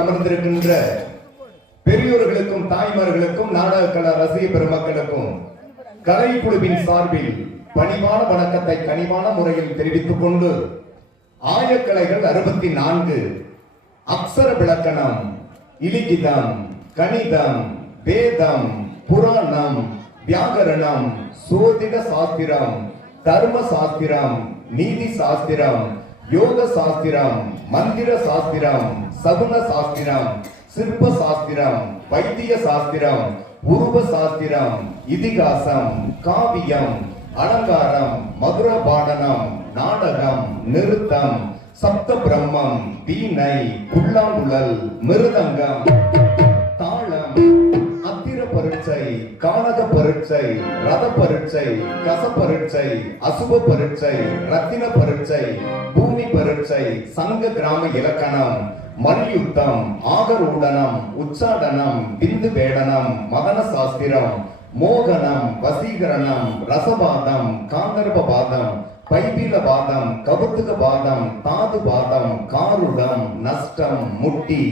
அமர்ந்திருக்கின்ற பெரியோர்களுக்கும் தாய்மார்களுக்கும் நாடக கலா ரசிக பெருமக்களுக்கும் கலைக்குழுவின் சார்பில் பணிவான வணக்கத்தை கனிவான முறையில் தெரிவித்துக் கொண்டு ஆயக்கலைகள் 64 அக்ஷர விளக்கணம், இலிகிதம், கணிதம், வேதம், புராணம், வியாகரணம், சோதிட சாஸ்திரம், தர்ம சாஸ்திரம், நீதி சாஸ்திரம், யோக சாஸ்திரம், மந்திர சாஸ்திரம், சகுன சாஸ்திரம், சிற்ப சாஸ்திரம், வைத்திய சாஸ்திரம், உருவ சாஸ்திரம், இதிகாசம், காவியம், அலங்காரம், மதுர பாடனம், நாடகம், நிருத்தம், சப்த பிரம்மம், வீணை, புல்லாங்குழல், மிருதங்கம், தாளம், அத்திர பரீட்சை, கானக பரீட்சை, ரத பரீட்சை, கச பரீட்சை, அசுப பரீட்சை, ரத்தின பரீட்சை, பூமி பரீட்சை, சங்க கிராம இலக்கணம், மல்யுத்தம், ஆகரூடனம், உச்சாடனம், பிந்து வேடனம், மதன சாஸ்திரம், மோகனம், வசீகரணம், ரசபாதம், காந்தர்பபாதம், பைபிலபாதம், கவுத்துகபாதம், தாதுபாதம், காருடம், நஷ்டம், முட்டி,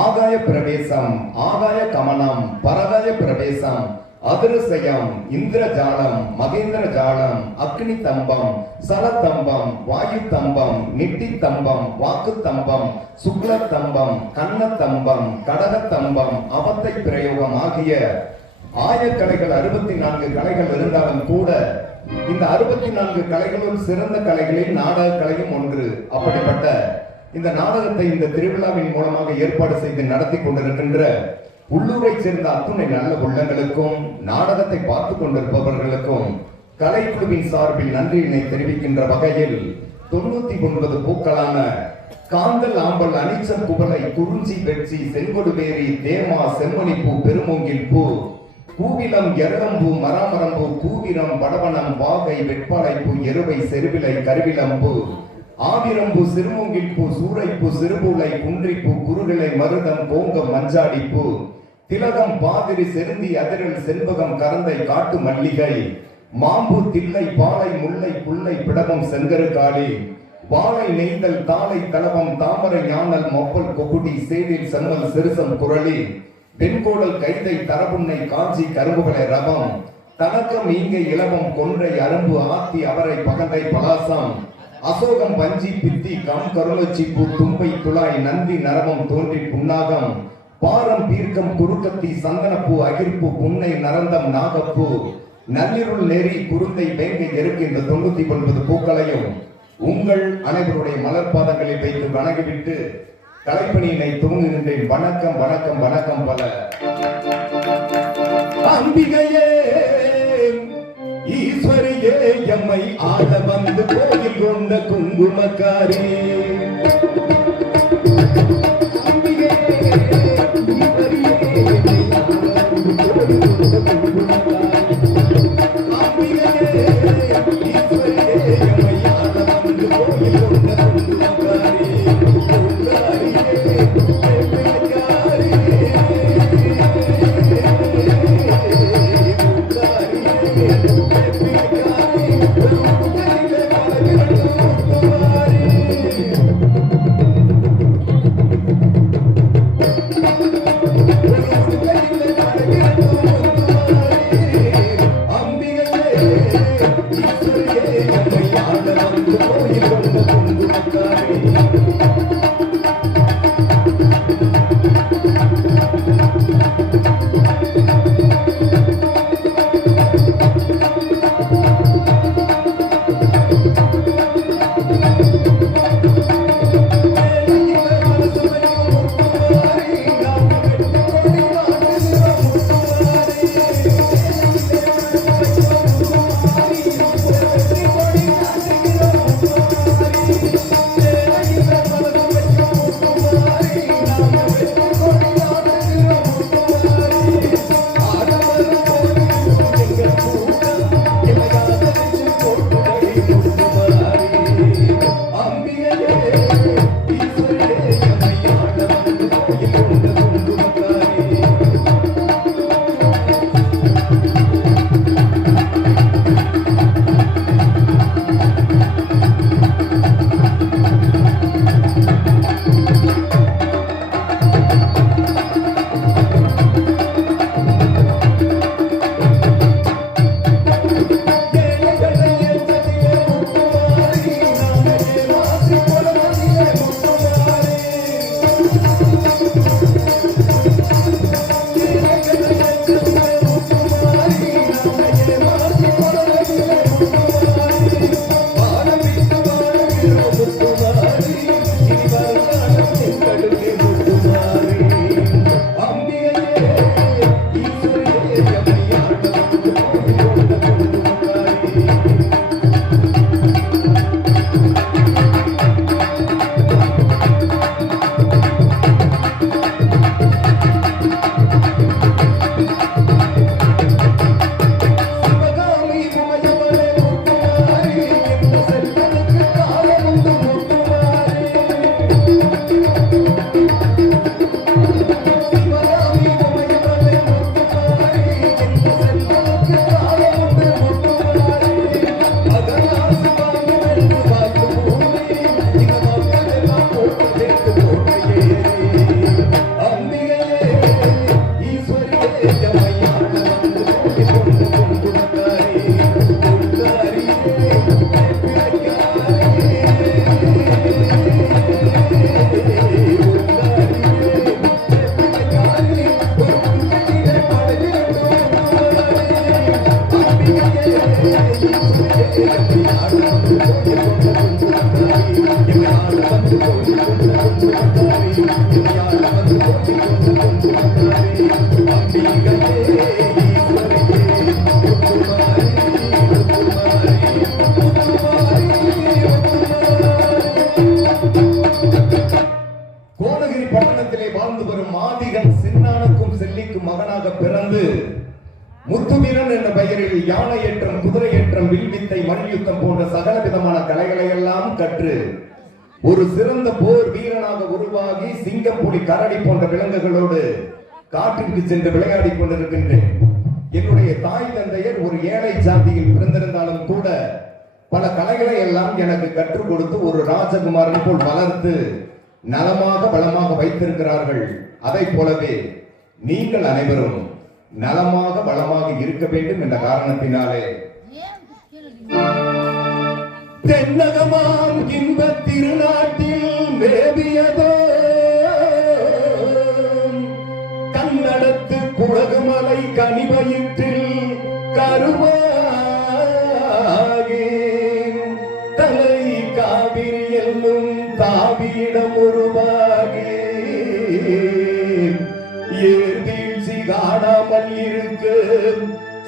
ஆகாய பிரவேசம், ஆகாய கமனம், பரகாய பிரவேசம், அதிரசயம், இந்திரஜாலம், மகேந்திர ஜாலம், அக்னி தம்பம், சலத்தம்பம், வாயு தம்பம், நிட்டி தம்பம், வாக்கு தம்பம், சுக்ல தம்பம், கண்ண தம்பம், கடக தம்பம், அவத்தை பிரயோகம் ஆகிய ஆயக்கலைகள் 64 கலைகள் இருந்தாலும் கூட இந்த 64 கலைகளும் சிறந்த கலைகளில் நாடக கலையும் ஒன்று. அப்படிப்பட்ட இந்த நாடகத்தை இந்த திருவிழாவின் மூலமாக ஏற்பாடு செய்து நடத்தி கொண்டிருக்கின்ற உள்ளூரை சேர்ந்த அத்துணை நல்ல உள்ளங்களுக்கும் நாடகத்தை பார்த்து கொண்டிருப்பவர்களுக்கும் கலைக்குழுவின் சார்பில் நன்றியினை தெரிவிக்கின்ற வகையில் 99 பூக்களான காந்தல், ஆம்பல், அனிச்சம், குவளை, குறிஞ்சி, வெட்சி, செங்கொடுவேரி, தேமா, செம்மணிப்பூ, பெருமூங்கில் பூ, பூவிலம், எரளம்பூ, மராமரம்பூ, பூவிரம் வடவனம் வாகை வெட்பாளைப்பூ எருவை செருவிலை கருவிலம்பு ஆவிரம்பு சிறுமூங்கில்பூ சூறைப்பூ சிறுபூளை குன்றிப்பூ குறுகிளை மருதம் கோங்கம் மஞ்சாடிப்பூ திலகம் பாதிரி செருந்தி அதிரல் செண்பகம் கரந்தை காட்டு மல்லிகை மாம்பு தில்லை பாலை முல்லை புல்லை பிடகம் செங்கருகாலி வாழை நெய்தல் தாளை தலவம் தாமரை ஞானல் மொப்பல் கொகுடி சேதில் செம்மல் சிறுசம் குரலி பெண்கோடல் கைதை தரபுன்னை காஞ்சி கரும்புகளை ரவம் தனக்கம் ஈங்கை இலவம் கொன்றை அரும்பு ஆத்தி அவரை பகந்தை பலாசம் அசோகம் பஞ்சி பித்தி கம் கருளச்சிப்பூ தும்பை துளாய் நந்தி நரவம் தோன்றி புன்னாகம் பாரம் பீர்க்கம் குறுக்கத்தி சந்தனப்பூ அகிர்ப்பு புன்னை நரந்தம் நாகப்பூ நள்ளிருள் நெறி குருந்தை வேங்கை எருக்கு இந்த 99 பூக்களையும் உங்கள் அனைவருடைய மலர்பாதங்களில் வைத்து வணங்கிவிட்டு கலைப்பணியினை துவங்குகின்றேன். வணக்கம் வணக்கம் வணக்கம் பல. அம்பிகையே ஈஸ்வரியே எம்மை ஆள வந்து கோயில் கொண்ட குங்குமக்காரே பெயரில் யானையேற்றம், குதிரையேற்றம், வில்வித்தை, மல்யுத்தம் போன்ற சகல விதமான கலைகளை எல்லாம் கற்று ஒரு சிறந்த போர் வீரனாக உருவாகி சிங்கம், புலி, கரடி போன்ற விலங்குகளோடு காட்டிற்கு சென்று விளையாடி கொண்டிருக்கின்றேன். என்னுடைய தாய் தந்தையர் ஒரு ஏழை ஜாதியில் பிறந்திருந்தாலும் கூட பல கலைகளை எல்லாம் எனக்கு கற்றுக் கொடுத்து ஒரு ராஜகுமாரன் போல் வளர்த்து நலமாக வளமாக வைத்திருக்கிறார்கள். அதை போலவே நீங்கள் அனைவரும் நலமாக வளமாக இருக்க வேண்டும் என்ற காரணத்தினாலே தென்னகமாம் இன்பத் திருநாட்டில் மேவியதோ கன்னடத்து குடகுமலை கனிவயிற்றில் கருவாகி தலை காவிரி என்னும் தாவியிடம் உருவாகி ஏர்வீழ்ச்சி காணாமல் இருக்க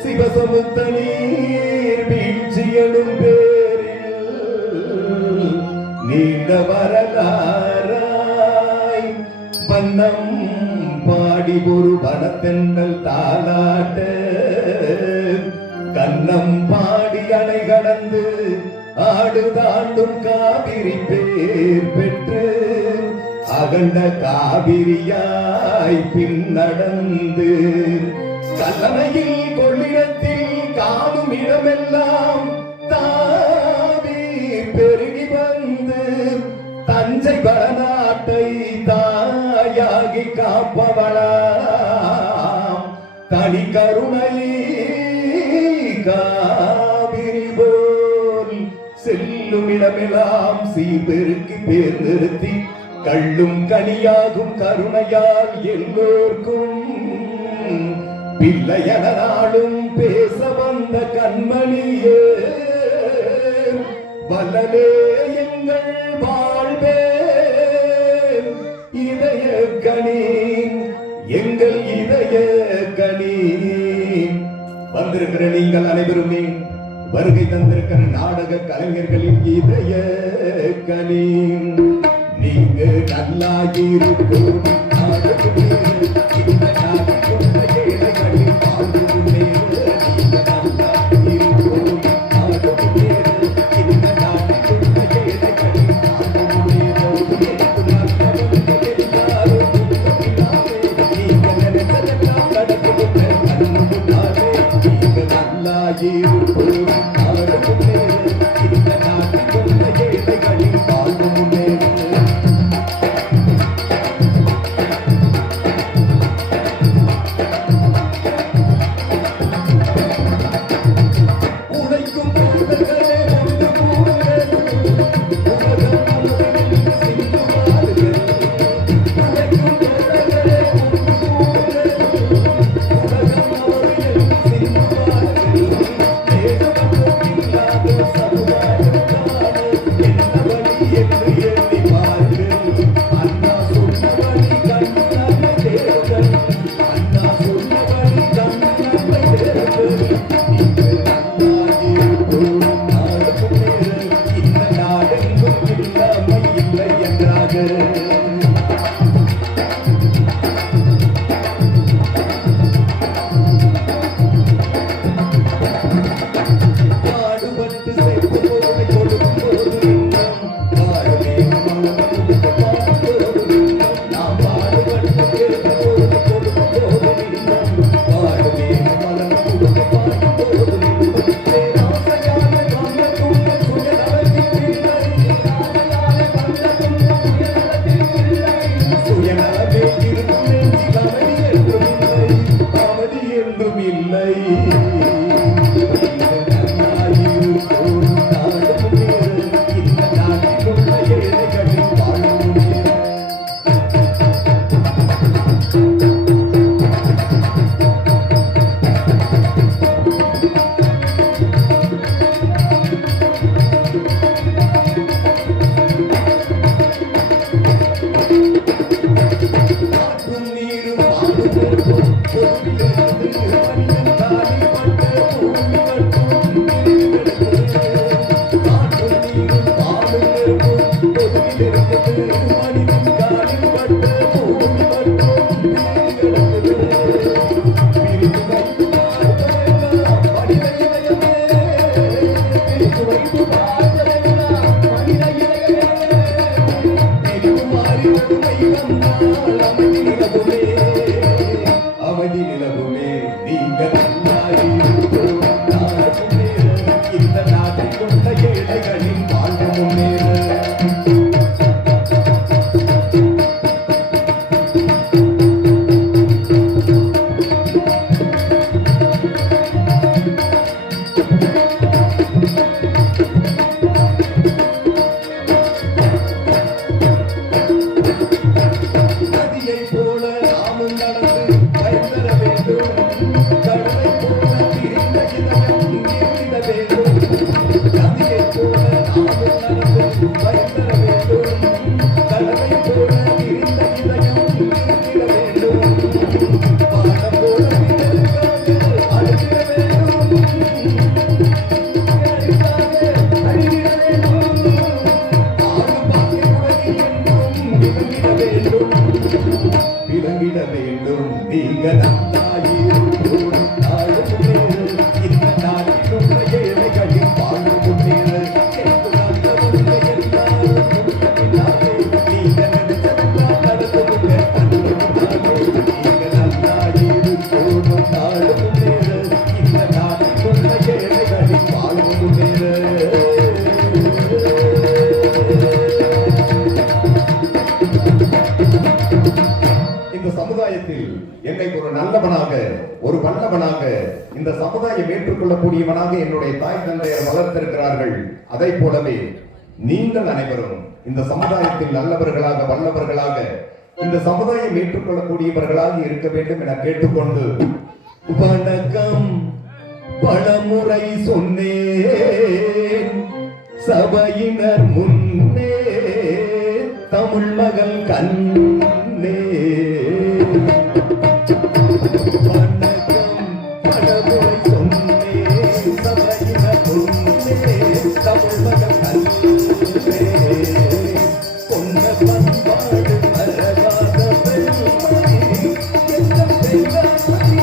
சிவசமுத்த நீர் வீழ்ச்சி எனும் பேரில் நீண்ட வரலாறாய் வண்ணம் பாடி ஒரு வனத்தென்றல் தாலாட்ட கண்ணம் பாடி அணை கடந்து ஆடு தாண்டும் காவிரி பேர் பெற்று அகண்ட காவிரியாய் பின் நடந்து கல்லணையில் கொள்ளிடத்தில் காணும் இடமெல்லாம் தாவி பெருகி வந்து தஞ்சை வளநாட்டை தாயாகி காப்பவளாம் தனி கருணை காவிரி போல் செல்லும் இடமெல்லாம் சீர்பெருக்கி பேர் நிறுத்தி கள்ளும் கனியாகும் கருணையால் எல்லோர்க்கும் பிள்ளையன நாளும் பேச வந்த கண்மணியே வல்லலே எங்கள் வாழ்வே இதய கனி எங்கள் இதய கனி. வந்திருக்கிற நீங்கள் அனைவருமே வருகை தந்திருக்கிற நாடக கலைஞர்களின் இதய கனி. நீங்க நல்லா இருக்கும் ஏற்றுக்கொள்ளக்கூடியவனாக என்னுடைய தாய் தந்தையர் வளர்த்திருக்கிறார்கள். அதை போலவே நீங்கள் அனைவரும் இந்த சமுதாயத்தில் நல்லவர்களாக வல்லவர்களாக இந்த சமுதாயம் ஏற்றுக்கொள்ளக்கூடியவர்களாக இருக்க வேண்டும் என கேட்டுக்கொண்டு வணக்கம் பலமுறை சொன்னேன் சபையினர் முன்னே தமிழ் மகள் கண்ணே. வணக்கம் பலமுறை சொன்னேன் சபையினர் முன்னே தமிழ் மகள் கண்ணே. பொன்ன பண்பாடு மறவாத பெண்மணி எந்த பெண்மணி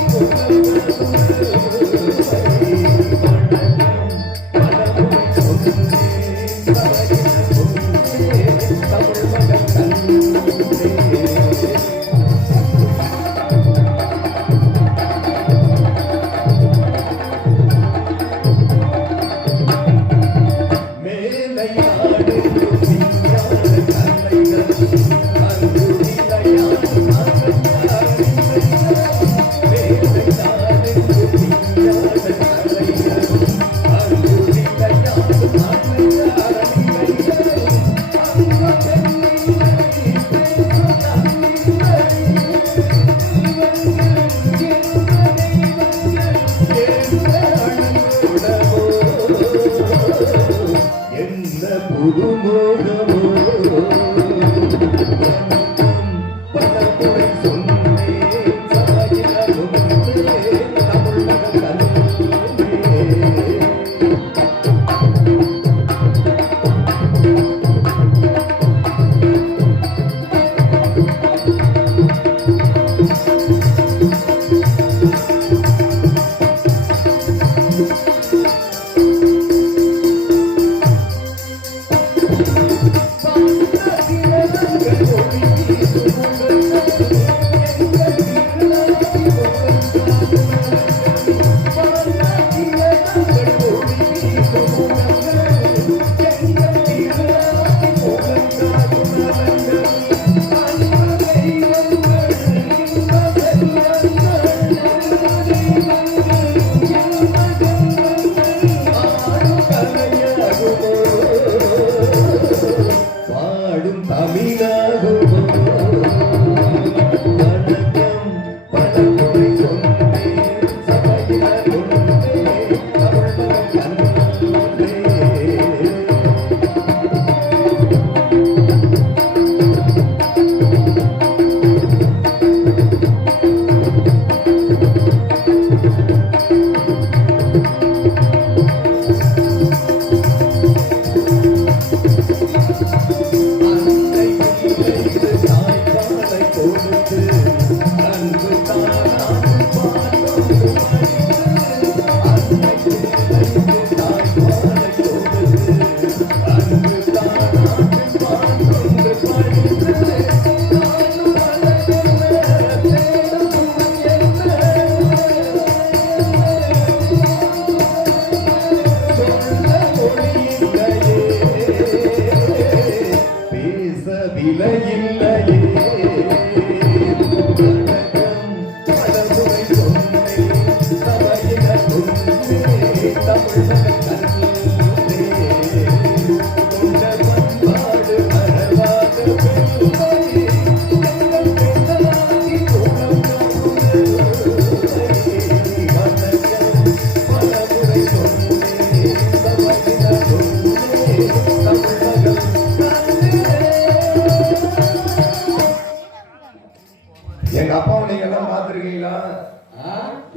எங்க அப்பாவை நீங்க எல்லாம் பாத்துருக்கீங்களா?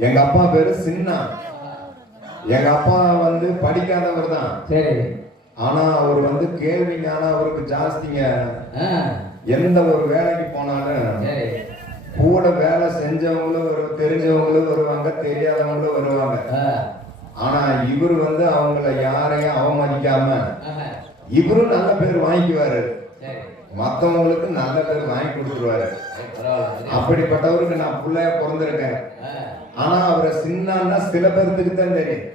எங்க அப்பா பேரு சின்ன. எங்க அப்பா வந்து படிக்காதவர் தான். சரி. ஆனா அவர் வந்து கேள்வி ஞானம் அவருக்கு ஜாஸ்திங்க. எந்த ஒரு வேலைக்கு போனாலும் கூட வேலை செஞ்சவங்களும் தெரிஞ்சவங்களும் வருவாங்க, தெரியாதவங்களும் வருவாங்க. ஆனா இவரு வந்து அவங்கள யாரையும் அவமதிக்காம இவரும் நல்ல பேர் வாங்கிக்குவாரு, மத்தவங்களுக்கு நல்ல பேர் வாங்கி கொடுத்துருவாரு. அப்படிப்பட்டவருக்கு நான் பிள்ளைய பிறந்திருக்கேன். ஆனா அவரை சின்னன்னா சில பேர்த்துக்கு தான் தெரியும்,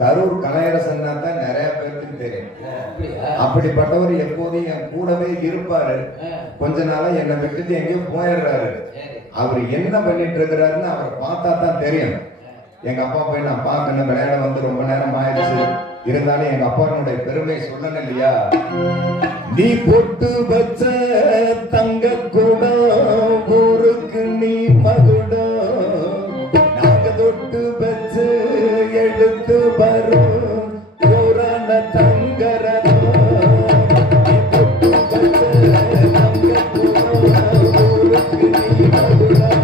கரூர் கலையரசன் தான் நிறைய பேருக்கு தெரியும். அப்படிப்பட்டவர் எப்போதும் என் கூடவே இருப்பாரு. கொஞ்ச நாளா என்னை விட்டுட்டு எங்கேயும் போயிடுறாரு. அவர் என்ன பண்ணிட்டு இருக்கிறாருன்னு அவரை பார்த்தா தான் தெரியும். எங்க அப்பா போய் நான் பார்க்கணும், விளையாட வந்து ரொம்ப நேரம் ஆயிடுச்சு. இருந்தாலும் எங்க அப்பாவுடைய பெருமை சொல்லணும் இல்லையா? நீ பொட்டு வச்ச தங்க குடம் ஊருக்கு நீ மகுடம், நாங்க தொட்டு வச்சு எடுத்து வரும் புராண தங்கரதம். நீ பொட்டு வச்ச தங்க குடம் ஊருக்கு நீ மகுடம்,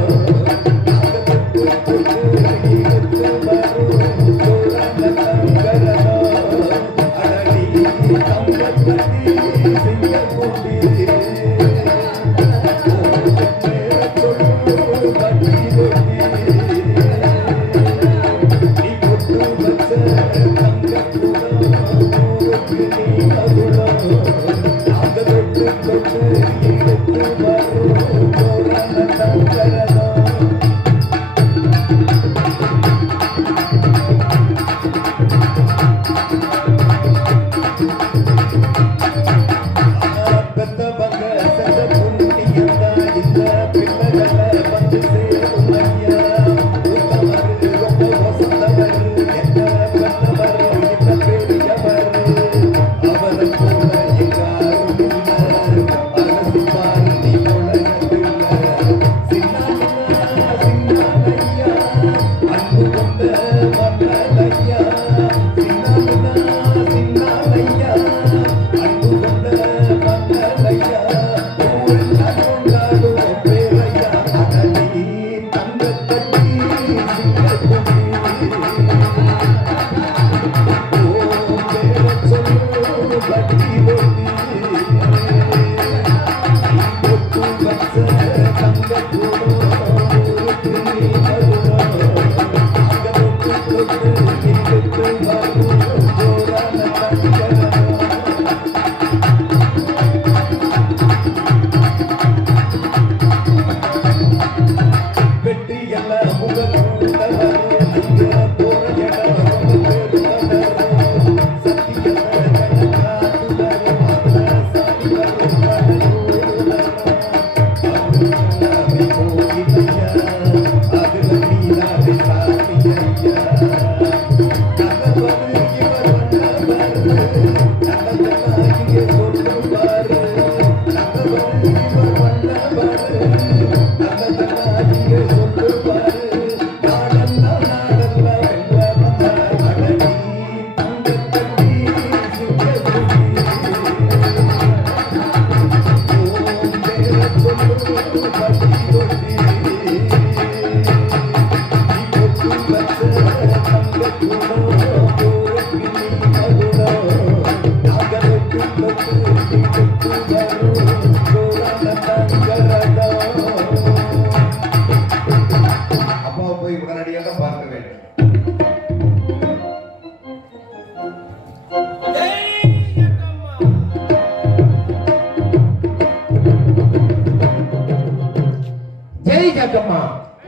கம்மா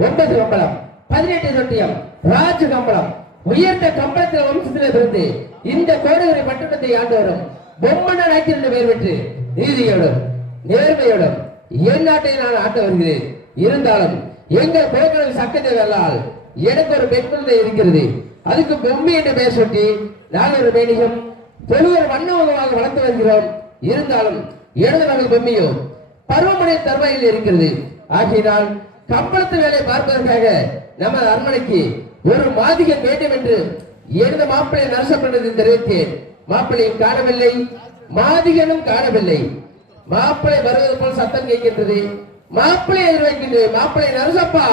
9 கம்பளம் 18 தொட்டியம் ராஜ கம்பளம் உயர்ந்த கம்பளத்தில் வம்சத்தில் பிறந்து இந்த கோடகரை பட்டணத்தை ஆண்டு வரும் பொம்மன நாய்க்கு பேர் பெற்று நீதியோடும் நேர்மையோடும் என் நாட்டை நான் ஆட்ட வருகிறேன். இருந்தாலும் எங்கள் கோடகரை சக்கத்தை வரலால் எனக்கு ஒரு பெண் குழந்தை இருக்கிறது. அதுக்கு பொம்மி என்ற பெயர் சொல்லி நான் ஒரு மேனிகம் தொழுவர் வண்ணமாக வளர்த்து வருகிறோம். இருந்தாலும் எனது மகள் பொம்மியோ பருவமழை தருவாயில் இருக்கிறது. ஆகினால் கம்பளத்து வேலை பார்ப்பதற்காக நமது அரண்மனைக்கு ஒரு மாதிகன் வேண்டும் என்று எனது மாப்பிள்ளை நரசப்பட்டதை தெரிவித்தேன். மாப்பிள்ளையும் காணவில்லை, மாதிகனும் காணவில்லை. மாப்பிள்ளை வருவது போல் சத்தம் கேட்கின்றது. மாப்பிள்ளை எதிர்வைக்கின்றது. மாப்பிள்ளை நரசப்பா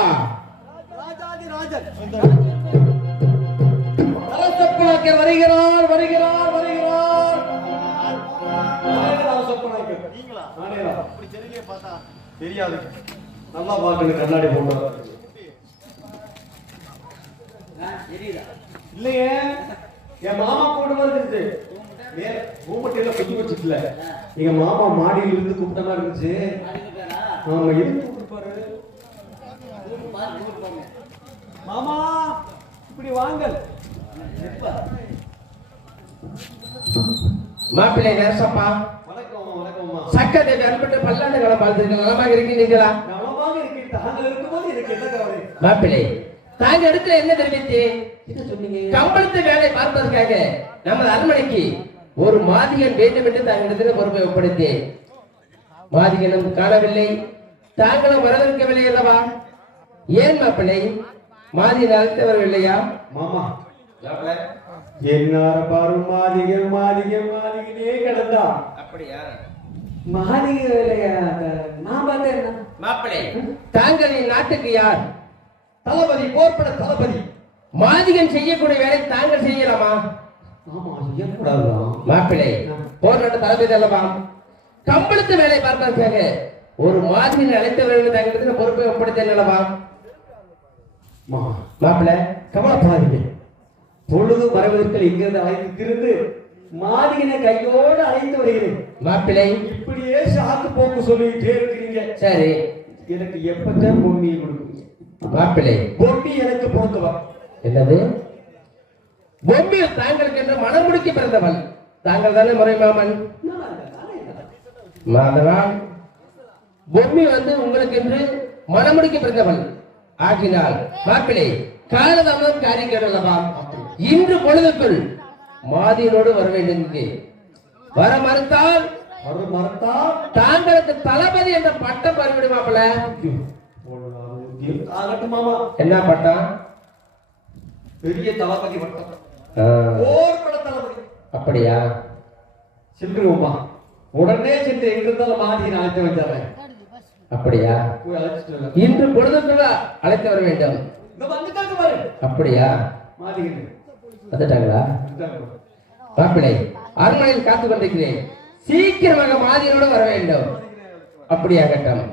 நரசப்பா வருகிறார் வருகிறார் வருகிறார். தெரியாது, நல்லா பாக்கணும், கண்ணாடி போட்டு இல்லையே. என் மாமா போட்டு வந்துருச்சு, பூமட்டியில கொஞ்சம் வச்சுக்கல. எங்க மாமா மாடியில் இருந்து கூப்பிட்ட மாதிரி இருந்துச்சு. ஆமா, எதுக்கு கூப்பிட்டுப்பாரு? மாமா இப்படி வாங்கல். மாப்பிள்ளை நரசப்பா வணக்கம். வணக்கம்மா. சக்கத்தை கண்பட்டு பல்லாண்டு காலம் பார்த்திருக்கீங்க. நலமாக இருக்கீங்களா? நலமாக இருக்கேன். தாங்கள் இருக்கும்போது எனக்கு என்ன கவலை? மாப்பிள்ளை தாங்க இடத்துல என்ன தெரிவித்து என்ன சொன்னீங்க? கம்பளத்து வேலை பார்ப்பதற்காக நமது அரண்மனைக்கு ஒரு மாதிகன் வேண்டும் என்று தாங்களிடத்தில் பொறுப்பை ஒப்படைத்தேன். மாதிகனும் காணவில்லை, தாங்களும் வரவிருக்கவில்லை அல்லவா? ஏன் மாப்பிள்ளை, மாதிகன் அழைத்தவர்கள் இல்லையா? மாமா என்னார பாரு மாதிகனே கிடந்தா. அப்படியா? மாதிக இல்லையா? நான் பார்த்தேன். மாப்பிள்ளை, தாங்களின் நாட்டுக்கு யார்? தளபதி, போர்ப்பட தளபதி. மாதிகன் செய்யக்கூடிய வேலை தாங்கள் செய்யலாமா? ஆமா, செய்யக்கூடாதுதான். மாப்பிள்ளை, போர் நாட்டு தளபதி அல்லவா? கம்பளத்து வேலை பார்ப்பதற்காக ஒரு மாதிகன் அழைத்தவர்கள் தாங்களிடத்தில் பொறுப்பை ஒப்படைத்தேன் அல்லவா? மாப்பிள்ளை, கவலைப்படாதீங்க. பொழுது மறைவதற்கு இங்கிருந்து அழைத்து மாதிகனை கையோடு அழைத்து வருகிறேன். மாப்பிள்ளை, இப்படியே சாக்கு போக்கு சொல்லிட்டே இருக்கிறீங்க. சரி, எனக்கு எப்பத்தான் பொம்மியை கொடுக்குறீங்க? மாப்பிள்ளை, பொம்மி எனக்கு பொறுத்தவா? என்னது? பொம்மியில் தாங்களுக்கு என்று மனம் முடிக்க பிறந்தவள் தாங்கள் தானே முறை மாமன். அதனால் பொம்மி வந்து உங்களுக்கு என்று மனமுடிக்க பிறந்தவள் ஆகினால் மாப்பிள்ளை, காலதாமதம் காரியம் கேடலவா? இன்று பொழுதுக்குள் மாதியோடு வர வேண்டும். இங்கே வர மறுத்தால் தாங்களுக்கு தளபதி என்ற பட்டம் பறிவிடும். மாப்பிள்ள, மாமா, என்ன பட்டம்? பெரிய தளபதி பட்டம். தளபதி. அப்படியா? சென்றுவோமா, உடனே சென்று எங்கிருந்தாலும் மாதியை அழைத்து வந்தாரு. அப்படியா? போய் அழைச்சிட்டு இன்று பொழுதுக்குள்ள அழைத்து வர வேண்டும். வந்துட்டாங்க பாரு. அப்படியா? மாதிகன் வந்துட்டாங்களா? மாப்பிள்ளை, அரண்மனையில் காத்துக் கொண்டிருக்கிறேன். சீக்கிரமாக மாதியோடு வர வேண்டும். அப்படியாகட்டும்.